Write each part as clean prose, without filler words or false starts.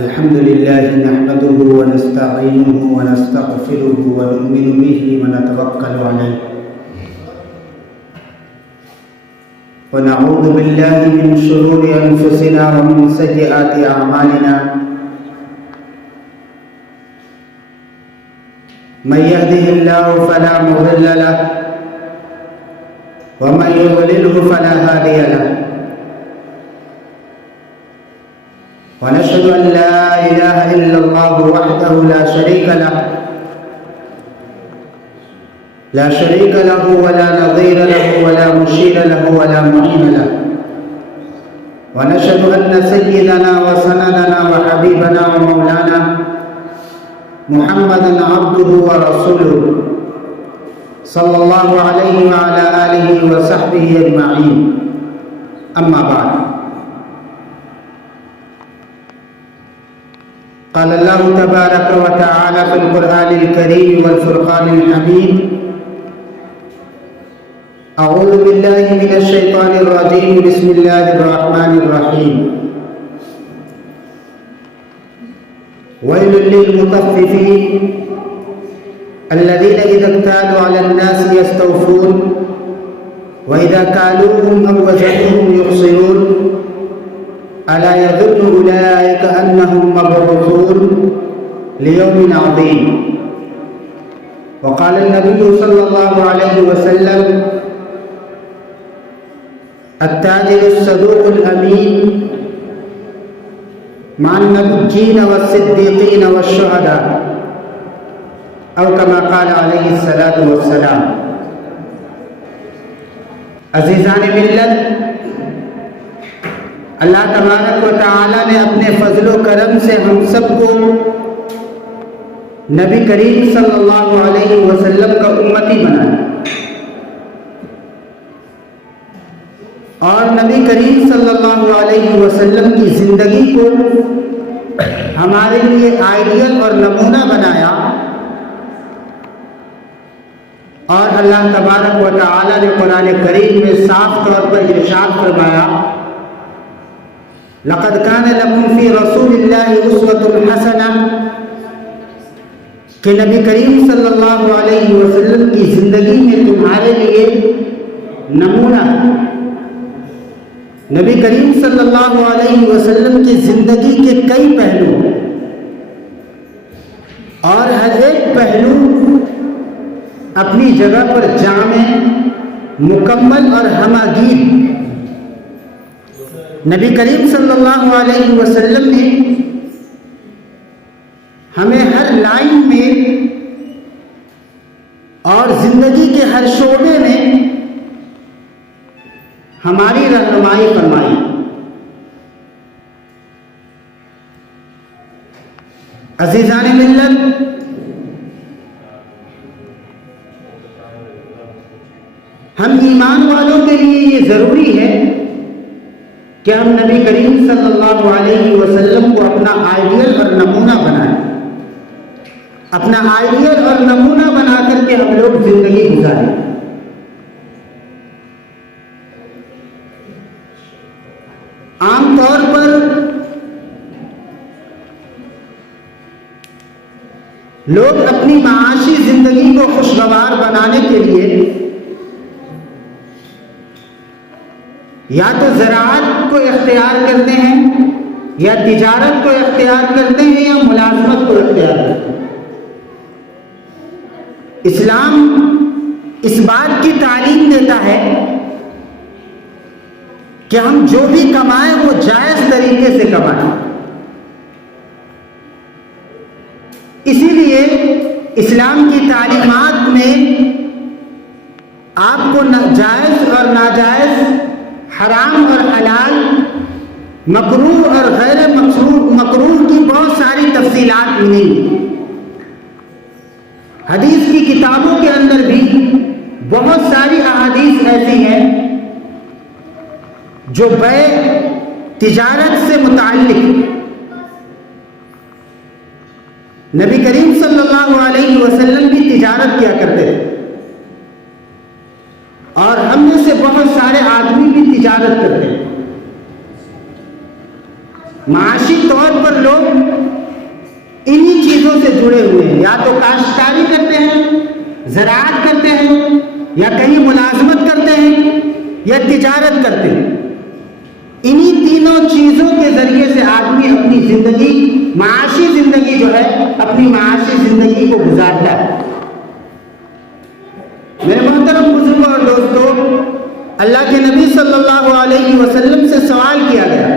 الحمد لله نحمده ونستعينه ونستغفره ونؤمن به ونتوكل عليه ونعوذ بالله من شرور أنفسنا ومن سيئات أعمالنا من يهده الله فلا مضل له ومن يضلله فلا هادي له ونشهد أن لا إله إلا الله وحده لا شريك له ولا نظير له ولا مشير له ولا معين له ونشهد أن سيدنا وسندنا وحبيبنا ومولانا محمدا عبده ورسوله صلى الله عليه وعلى آله وصحبه أجمعين أما بعد قال الله تبارك وتعالى في القرآن الكريم والفرقان الحميد أعوذ بالله من الشيطان الرجيم بسم الله الرحمن الرحيم ويل للمطففين الذين إذا اكتالوا على الناس يستوفون وإذا كالوهم أو وزنوهم يخسرون ألا يظن أولئك أنهم مبعوثون ليوم عظيم وقال النبي صلى الله عليه وسلم التاجر الصدوق الأمين مع النبيين والصديقين والشهداء أو كما قال عليه الصلاة والسلام. عزیزان ملت، اللہ تبارک و تعالی نے اپنے فضل و کرم سے ہم سب کو نبی کریم صلی اللہ علیہ وسلم کا امتی بنایا اور نبی کریم صلی اللہ علیہ وسلم کی زندگی کو ہمارے لیے آئیڈیل اور نمونہ بنایا، اور اللہ تبارک و تعالی نے قرآن کریم میں صاف طور پر ارشاد فرمایا لقد كان لكم في رسول الله اسوة حسنہ، کہ نبی کریم صلی اللہ علیہ وسلم کی زندگی میں تمہارے لیے نمونہ، نبی کریم صلی اللہ علیہ وسلم کی زندگی کے کئی پہلو اور ہر ایک پہلو اپنی جگہ پر جامع، مکمل اور ہمہ گیر۔ نبی کریم صلی اللہ علیہ وسلم نے ہمیں ہر لائن میں اور زندگی کے ہر شعبے میں ہماری رہنمائی فرمائی۔ عزیزان ملت، ہم ایمان والوں کے لیے یہ ضروری ہے کہ ہم نبی کریم صلی اللہ علیہ وسلم کو اپنا آئیڈیل اور نمونہ بنائیں، اپنا آئیڈیل اور نمونہ بنا کر کے ہم لوگ زندگی گزاریں۔ عام طور پر لوگ اپنی معاشی زندگی کو خوشگوار بنانے کے لیے یا تو زراعت کو اختیار کرتے ہیں، یا تجارت کو اختیار کرتے ہیں، یا ملازمت کو اختیار کرتے ہیں۔ اسلام اس بات کی تعلیم دیتا ہے کہ ہم جو بھی کمائیں وہ جائز طریقے سے کمائیں۔ اسی لیے اسلام کی تعلیمات میں آپ کو جائز اور ناجائز، حرام اور حلال، مکروہ اور غیر مکروہ کی بہت ساری تفصیلات ملیں گی۔ حدیث کی کتابوں کے اندر بھی بہت ساری احادیث ایسی ہیں جو بیع، تجارت سے متعلق نبی کریم صلی اللہ علیہ وسلم بھی تجارت کیا کرتے تھے، اور ہم میں سے بہت سارے آدمی بھی تجارت کرتے ہیں۔ معاشی طور پر لوگ چیزوں سے جڑے ہوئے ہیں، یا تو کاشتکاری کرتے ہیں، زراعت کرتے ہیں، یا کہیں ملازمت کرتے ہیں، یا تجارت کرتے ہیں۔ انہی تینوں چیزوں کے ذریعے سے آدمی اپنی زندگی، معاشی زندگی جو ہے، اپنی معاشی زندگی کو گزارتا ہے۔ میرے محترم بزرگوں اور دوستوں، اللہ کے نبی صلی اللہ علیہ وسلم سے سوال کیا گیا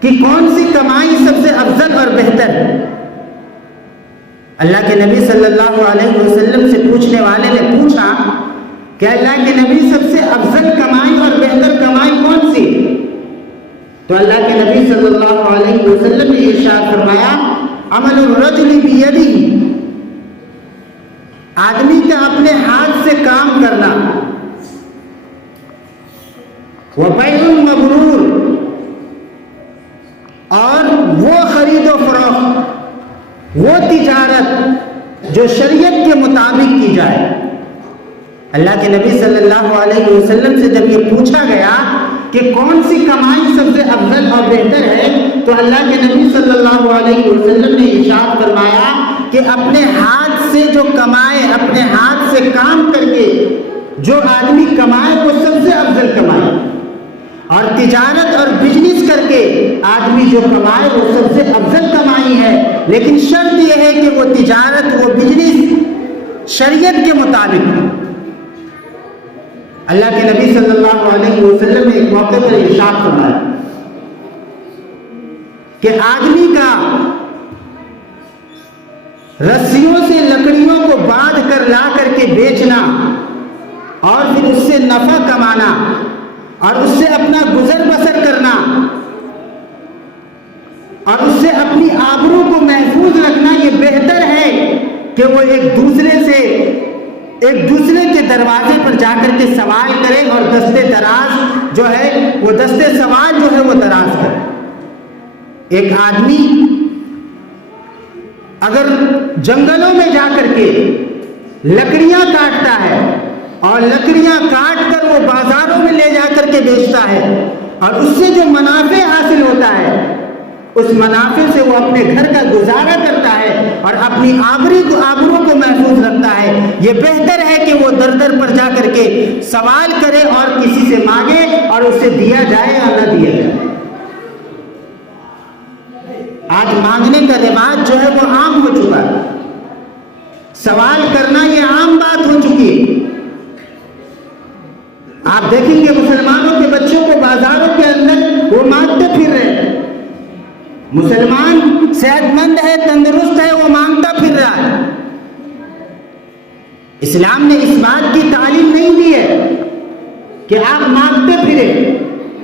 کہ کون سی کمائی سب سے افضل اور بہتر ہے؟ اللہ کے نبی صلی اللہ علیہ وسلم سے پوچھنے والے نے پوچھا کہ اللہ کے نبی سب سے افضل کمائی اور بہتر کمائی کون سی؟ تو اللہ کے نبی صلی اللہ علیہ وسلم نے ارشاد فرمایا، عمل الرجل بیدہ، آدمی کا اپنے ہاتھ سے کام کرنا، وبیع مبرور، اور وہ خرید و فروخت، وہ تجارت جو شریعت کے مطابق کی جائے۔ اللہ کے نبی صلی اللہ علیہ وسلم سے جب یہ پوچھا گیا کہ کون سی کمائی سب سے افضل اور بہتر ہے، تو اللہ کے نبی صلی اللہ علیہ وسلم نے ارشاد فرمایا کہ اپنے ہاتھ سے جو کمائے، اپنے ہاتھ سے کام کر کے جو آدمی کمائے وہ سب سے افضل کمائے، اور تجارت اور بزنس کر کے آدمی جو کمائے وہ سب سے افضل کمائی ہے، لیکن شرط یہ ہے کہ وہ تجارت، وہ بزنس شریعت کے مطابق ہے۔ اللہ کے نبی صلی اللہ علیہ وسلم نے ایک موقع پر ارشاد فرمایا کہ آدمی کا رسیوں سے لکڑیوں کو باندھ کر لا کر کے بیچنا، اور پھر اس سے نفع کمانا، اور اس سے اپنا گزر بسر کرنا، اور اس سے اپنی آبرو کو محفوظ رکھنا، یہ بہتر ہے کہ وہ ایک دوسرے کے دروازے پر جا کر کے سوال کرے، اور دستے دراز جو ہے وہ دستے سوال جو ہے وہ دراز کرے۔ ایک آدمی اگر جنگلوں میں جا کر کے لکڑیاں کاٹتا ہے، اور لکڑیاں کاٹ کر وہ بازاروں میں لے جا کر کے بیچتا ہے، اور اس سے جو منافع حاصل ہوتا ہے، اس منافع سے وہ اپنے گھر کا گزارا کرتا ہے اور اپنی آبرو کو محفوظ رکھتا ہے، یہ بہتر ہے کہ وہ در در پر جا کر کے سوال کرے اور کسی سے مانگے اور اسے دیا جائے یا نہ دیا جائے۔ آج مانگنے کا رواج جو ہے وہ عام ہو چکا ہے، سوال کرنا یہ عام بات ہو چکی ہے۔ آپ دیکھیں گے مسلمانوں کے بچوں کو بازاروں کے اندر وہ مانگتے پھر رہے ہیں۔ مسلمان صحت مند ہے، تندرست ہے، وہ مانگتا پھر رہا ہے۔ اسلام نے اس بات کی تعلیم نہیں دی ہے کہ آپ مانگتے پھرے۔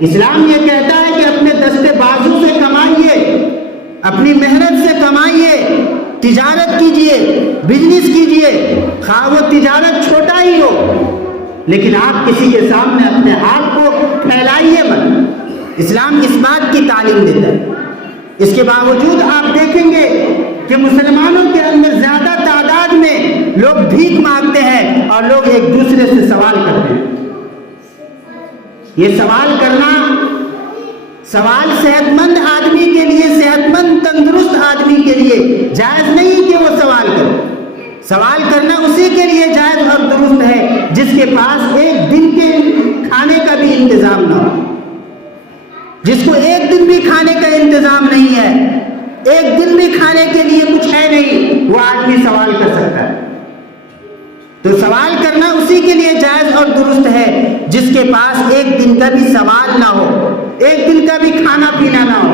اسلام یہ کہتا ہے کہ اپنے دستے بازو سے کمائیے، اپنی محنت سے کمائیے، تجارت کیجئے، بزنس کیجئے، خواہ وہ تجارت چھوٹا ہی ہو، لیکن آپ کسی کے سامنے اپنے ہاتھ کو پھیلائیے مت۔ اسلام اس بات کی تعلیم دیتا ہے۔ اس کے باوجود آپ دیکھیں گے کہ مسلمانوں کے اندر زیادہ تعداد میں لوگ بھیک مانگتے ہیں اور لوگ ایک دوسرے سے سوال کرتے ہیں۔ یہ سوال کرنا، سوال صحت مند آدمی کے لیے، صحت مند تندرست آدمی کے لیے جائز نہیں کہ وہ سوال کرے۔ سوال کرنا اسی کے لیے جائز اور درست ہے جس کے پاس ایک دن کے کھانے کا بھی انتظام نہ ہو، جس کو ایک دن بھی کھانے کا انتظام نہیں ہے، ایک دن بھی کھانے کے لیے کچھ ہے نہیں، وہ آدمی سوال کر سکتا ہے۔ تو سوال کرنا اسی کے لیے جائز اور درست ہے جس کے پاس ایک دن کا بھی سوال نہ ہو، ایک دن کا بھی کھانا پینا نہ ہو۔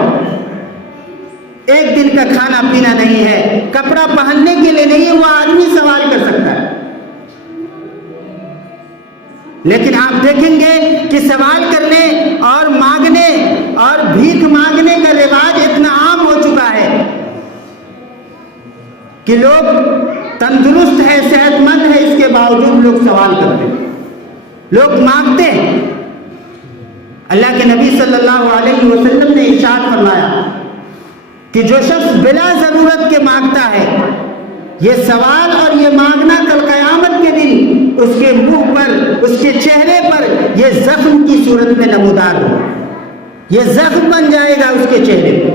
ایک دن کا کھانا پینا نہیں ہے، کپڑا پہننے کے لیے نہیں ہے، وہ آدمی سوال کر سکتا ہے۔ لیکن آپ دیکھیں گے کہ سوال کرنے اور مانگنے اور بھیک مانگنے کا رواج اتنا عام ہو چکا ہے کہ لوگ تندرست ہے، صحت مند ہے، اس کے باوجود لوگ سوال کرتے ہیں، لوگ مانگتے ہیں۔ اللہ کے نبی صلی اللہ علیہ وسلم نے ارشاد فرمایا کہ جو شخص بلا ضرورت کے مانگتا ہے، یہ سوال اور یہ مانگنا کل قیامت کے دن اس کے منہ پر، اس کے چہرے پر یہ زخم کی صورت میں نمودار ہو، یہ زخم بن جائے گا اس کے چہرے پر۔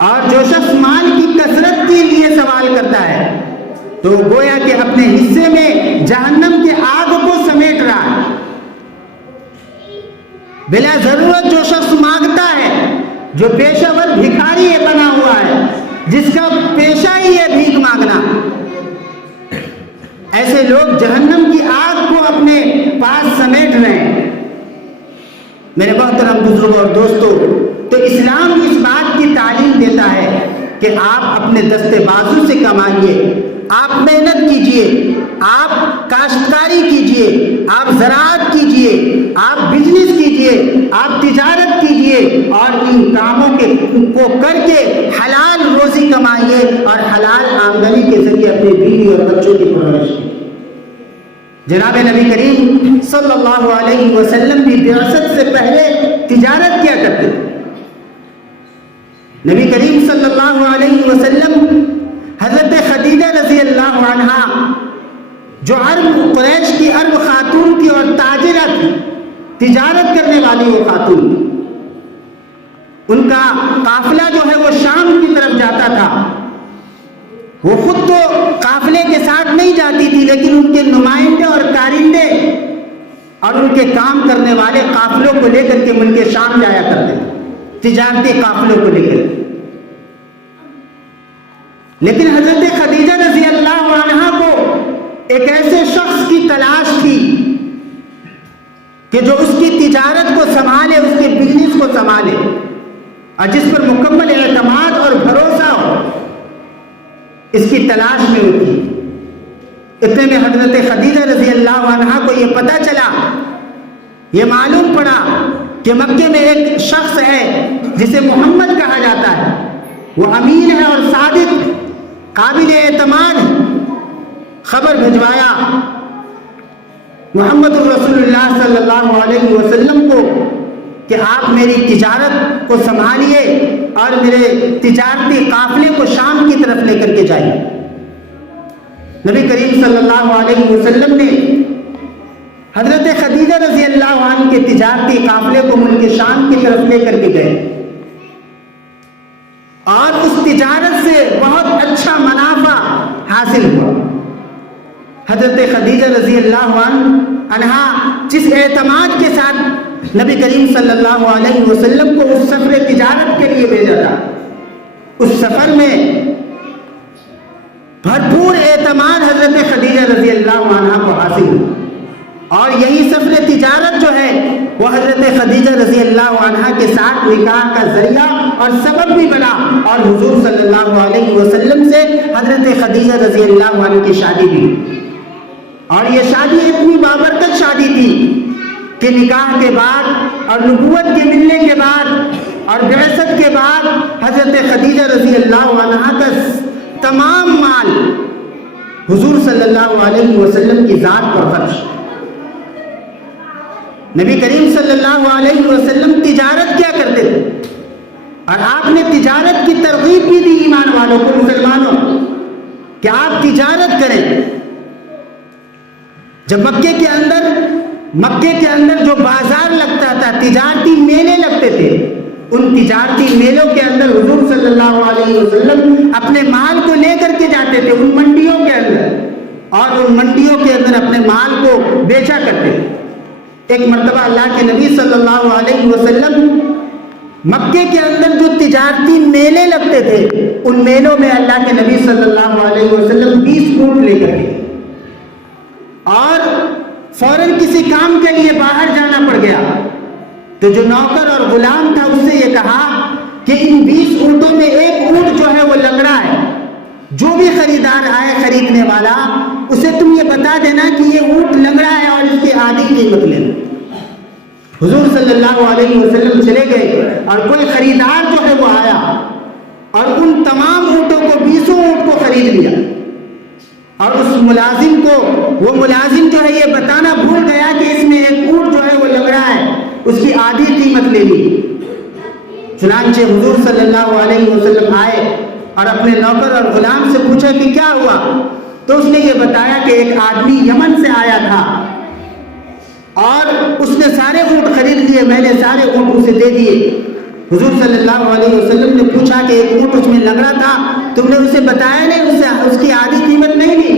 اور جو شخص مال کی کثرت کے لیے سوال کرتا ہے تو گویا کہ اپنے حصے میں جہنم کے آگ کو سمیٹ رہا ہے۔ بلا ضرورت جو شخص مانگتا ہے، جو پیشہ ور بھکاری بنا ہوا ہے، جس کا پیشہ ہی ہے بھیک مانگنا، ایسے لوگ جہنم کی آگ کو اپنے پاس سمیٹ رہے ہیں۔ میرے محترم بزرگوں اور دوستوں، تو اسلام اس بات کی تعلیم دیتا ہے کہ آپ اپنے دستے بازو سے کمائیے، آپ محنت کیجئے، آپ کاشتکاری کیجئے، آپ زراعت کیجئے، آپ بزنس کیجئے، آپ تجارت کیجئے، اور ان کاموں کو کر کے حلال روزی کمائیے اور حلال آمدنی کے ذریعے اپنی بیوی اور بچوں کی پرورش کیجیے۔ جناب نبی کریم صلی اللہ علیہ وسلم بھی بعثت سے پہلے تجارت کیا کرتے تھے۔ نبی کریم صلی اللہ علیہ وسلم حضرت خدیجہ رضی اللہ عنہا، جو عرب قریش کی عرب خاتون تھی اور تاجرہ تھی، تجارت کرنے والی وہ خاتون تھی، ان کا قافلہ جو ہے وہ شام کی طرف جاتا تھا۔ وہ خود تو قافلے کے ساتھ نہیں جاتی تھی، لیکن ان کے نمائندے اور کارندے اور ان کے کام کرنے والے قافلوں کو لے کر کے ملک شام جایا کرتے تھے، تجارتی قافلوں کو لے کر۔ لیکن حضرت خدیجہ رضی اللہ عنہا کو ایک ایسے شخص کی تلاش تھی کہ جو اس کی تجارت کو سنبھالے، اس کے بزنس کو سنبھالے، اور جس پر مکمل اعتماد اور بھروسہ ہو، اس کی تلاش میں ہوتی۔ اتنے میں حضرت خدیجہ رضی اللہ عنہا کو یہ پتہ چلا، یہ معلوم پڑا کہ مکے میں ایک شخص ہے جسے محمد کہا جاتا ہے، وہ امین ہے اور صادق، قابل اعتماد۔ خبر بھجوایا محمد رسول اللہ صلی اللہ علیہ وسلم کو کہ آپ میری تجارت کو سنبھالیے اور میرے تجارتی قافلے کو شام کی طرف لے کر کے جائیے۔ نبی کریم صلی اللہ علیہ وسلم نے حضرت خدیجہ رضی اللہ عنہ کے تجارتی قافلے کو ملک شام کی طرف لے کر کے گئے، اور اس تجارت سے بہت اچھا منافع حاصل ہوا۔ حضرت خدیجہ رضی اللہ عنہا جس اعتماد کے ساتھ نبی کریم صلی اللہ علیہ وسلم کو اس سفر تجارت کے لیے بھیجا تھا، اس سفر میں بھرپور اعتماد حضرت خدیجہ رضی اللہ عنہا کو حاصل ہوا، اور یہی سفر تجارت جو ہے وہ حضرت خدیجہ رضی اللہ عنہا کے ساتھ نکاح کا ذریعہ اور سبب بھی بنا، اور حضور صلی اللہ علیہ وسلم سے حضرت خدیجہ رضی اللہ عنہ کی شادی بھی، اور یہ شادی اتنی بابرکت شادی تھی کہ نکاح کے بعد اور نبوت کے ملنے کے بعد اور بعثت کے بعد حضرت خدیجہ رضی اللہ عنہا کا تمام مال حضور صلی اللہ علیہ وسلم کی ذات پر خرچ۔ نبی کریم صلی اللہ علیہ وسلم تجارت کیا کرتے تھے، اور آپ نے تجارت کی ترغیب بھی دی ایمان والوں کو، مسلمانوں، کہ آپ تجارت کریں۔ جب مکے کے اندر جو بازار لگتا تھا، تجارتی میلے لگتے تھے، ان تجارتی میلوں کے اندر حضور صلی اللہ علیہ وسلم اپنے مال کو لے کر کے جاتے تھے ان منڈیوں کے اندر، اور ان منڈیوں کے اندر اپنے مال کو بیچا کرتے تھے۔ ایک مرتبہ اللہ کے نبی صلی اللہ علیہ وسلم مکے کے اندر جو تجارتی میلے لگتے تھے، ان میلوں میں اللہ کے نبی صلی اللہ علیہ وسلم 20 اونٹ لے کر گئے، اور فوراً کسی کام کے لیے باہر جانا پڑ گیا، تو جو نوکر اور غلام تھا اس سے یہ کہا کہ ان 20 اونٹوں میں ایک اونٹ جو ہے وہ لنگڑا ہے، جو بھی خریدار آئے خریدنے والا، اسے تم یہ بتا دینا کہ یہ اونٹ لنگڑا ہے اور اس کی آدھی قیمت لینا۔ حضور صلی اللہ علیہ وسلم چلے گئے، اور کوئی خریدار جو ہے وہ آیا اور ان تمام اونٹوں کو 20 اونٹ کو خرید لیا، اور اس ملازم کو، وہ ملازم جو ہے یہ بتانا بھول گیا کہ اس میں ایک اونٹ جو ہے وہ لنگڑا ہے، اس کی آدھی قیمت لے لی۔ چنانچہ حضور صلی اللہ علیہ وسلم آئے اور اپنے نوکر اور غلام سے پوچھا کہ کیا ہوا، تو اس نے یہ بتایا کہ ایک آدمی یمن سے آیا تھا اور اس نے سارے اونٹ خرید لیے، میں نے سارے اونٹ اسے دے دیے۔ حضور صلی اللہ علیہ وسلم نے پوچھا کہ ایک اونٹ اس میں لنگڑا تھا، تم نے اسے بتایا نہیں، اس کی آدھی قیمت نہیں دی؟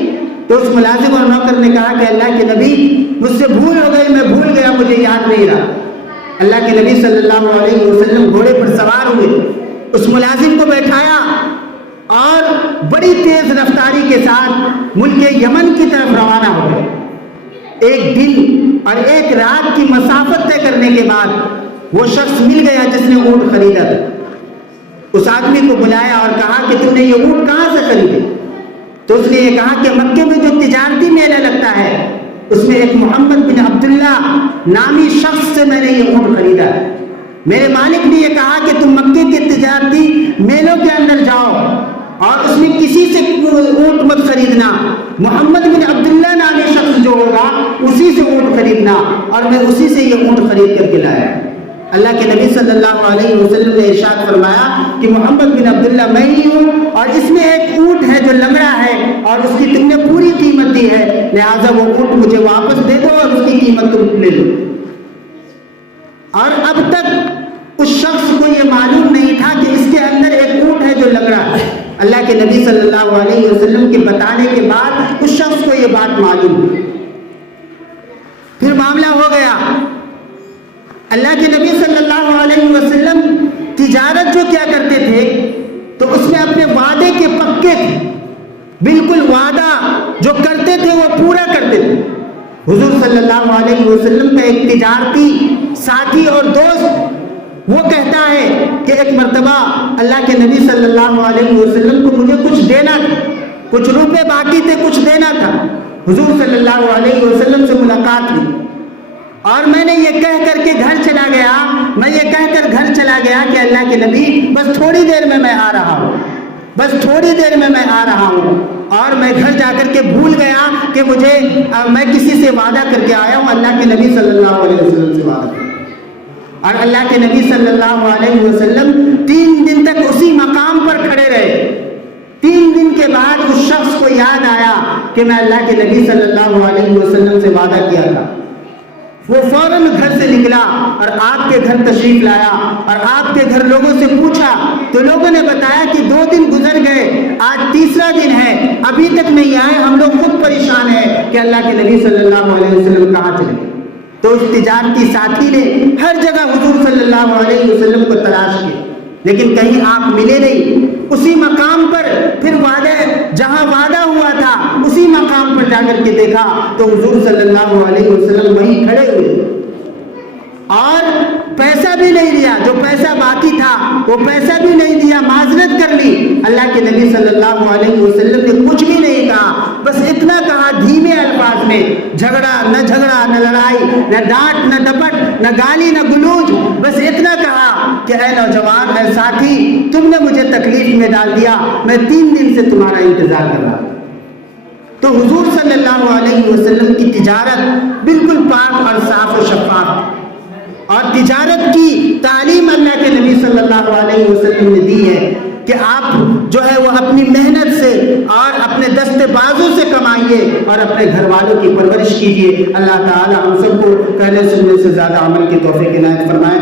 تو اس ملازم اور نوکر نے کہا کہ اللہ کے نبی مجھ سے بھول ہو گئی، میں بھول گیا، مجھے یاد نہیں رہا۔ اللہ کے نبی صلی اللہ علیہ وسلم گھوڑے پر سوار ہوئے، اس ملازم کو بیٹھایا اور بڑی تیز رفتاری کے ساتھ ملک یمن کی طرف روانہ ہو گئے۔ ایک دن اور ایک رات کی مسافت طے کرنے کے بعد وہ شخص مل گیا جس نے اونٹ خریدا تھا۔ اس آدمی کو بلایا اور کہا کہ تم نے یہ اونٹ کہاں سے خریدے؟ تو اس نے یہ کہا کہ مکے میں جو تجارتی میلہ لگتا ہے اس میں ایک محمد بن عبداللہ نامی شخص سے میں نے یہ اونٹ خریدا ہے۔ میرے مالک نے یہ کہا کہ تم مکے کے تجارتی میلوں کے اندر جاؤ اور اس میں کسی سے اونٹ مت خریدنا، محمد بن عبداللہ نامی شخص جو ہوگا اسی سے اونٹ خریدنا، اور میں اسی سے یہ اونٹ خرید کر کے لایا۔ اللہ کے نبی صلی اللہ علیہ وسلم نے ارشاد فرمایا کہ محمد بن عبداللہ میں ہی ہوں، اور اس میں ایک اونٹ ہے جو لنگڑا ہے اور اس کی تم نے پوری قیمت دی ہے، لہٰذا وہ اونٹ مجھے واپس دے دو اور اس کی قیمت تم لے لو۔ اور اب تک اس شخص کو یہ معلوم نہیں تھا کہ اس کے اندر ایک اونٹ ہے جو لنگڑا ہے۔ اللہ کے نبی صلی اللہ علیہ وسلم کے بتانے کے بعد اس شخص کو یہ بات معلوم ہوئی۔ پھر معاملہ ہو گیا، اللہ کے نبی صلی اللہ علیہ وسلم تجارت جو کیا کرتے تھے تو اس میں اپنے وعدے کے پکے تھے، بالکل وعدہ جو کرتے تھے وہ پورا کرتے تھے۔ حضور صلی اللہ علیہ وسلم کا ایک تجارتی ساتھی اور دوست وہ کہتا ہے کہ ایک مرتبہ اللہ کے نبی صلی اللہ علیہ وسلم کو مجھے کچھ دینا تھا، کچھ روپے باقی تھے، کچھ دینا تھا۔ حضور صلی اللہ علیہ وسلم سے ملاقات ہوئی اور میں نے یہ کہہ کر کے گھر چلا گیا کہ اللہ کے نبی بس تھوڑی دیر میں آ رہا ہوں، بس تھوڑی دیر میں آ رہا ہوں، اور میں گھر جا کر کے بھول گیا کہ میں کسی سے وعدہ کر کے آیا ہوں، اللہ کے نبی صلی اللہ علیہ وسلم سے وعدہ کیا۔ اور اللہ کے نبی صلی اللہ علیہ وسلم 3 دن تک اسی مقام پر کھڑے رہے۔ 3 دن کے بعد اس شخص کو یاد آیا کہ میں اللہ کے نبی صلی اللہ علیہ وسلم سے وعدہ کیا تھا۔ وہ فوراً گھر سے نکلا اور آپ کے گھر تشریف لایا اور آپ کے گھر لوگوں سے پوچھا تو لوگوں نے بتایا کہ 2 دن گزر گئے، آج تیسرا دن ہے، ابھی تک نہیں آئے، ہم لوگ خود پریشان ہیں کہ اللہ کے نبی صلی اللہ علیہ وسلم کہاں چلے گئے۔ تو اس تجارتی ساتھی نے ہر جگہ حضور صلی اللہ علیہ وسلم کو تلاش کی، لیکن کہیں آپ ملے نہیں۔ اسی مقام پر پھر جہاں وعدہ ہوا تھا اسی مقام پر جا کر کے دیکھا تو حضور صلی اللہ علیہ وسلم وہیں کھڑے ہوئے اور پیسہ بھی نہیں دیا، جو پیسہ باقی تھا وہ پیسہ بھی نہیں دیا، معذرت کر لی۔ اللہ کے نبی صلی اللہ علیہ وسلم نے کچھ بھی نہیں کہا، بس اتنا کہا دھیمے الفاظ میں، جھگڑا نہ لڑائی، نہ ڈانٹ نہ ڈپٹ، نہ گالی نہ گلوچ، بس اتنا کہا کہ اے نوجوان، اے ساتھی، تم نے مجھے تکلیف میں ڈال دیا، میں 3 دن سے تمہارا انتظار کر رہا۔ تو حضور صلی اللہ علیہ وسلم کی تجارت بالکل پاک اور صاف و شفاف، اور تجارت کی تعلیم اللہ کے نبی صلی اللہ علیہ وسلم نے دی ہے کہ آپ جو ہے وہ اپنی محنت سے اور اپنے دست بازو سے کمائیے اور اپنے گھر والوں کی پرورش کیجیے۔ اللہ تعالی ہم سب کو کہنے سننے سے زیادہ عمل کی توفیق عنایت فرمائے۔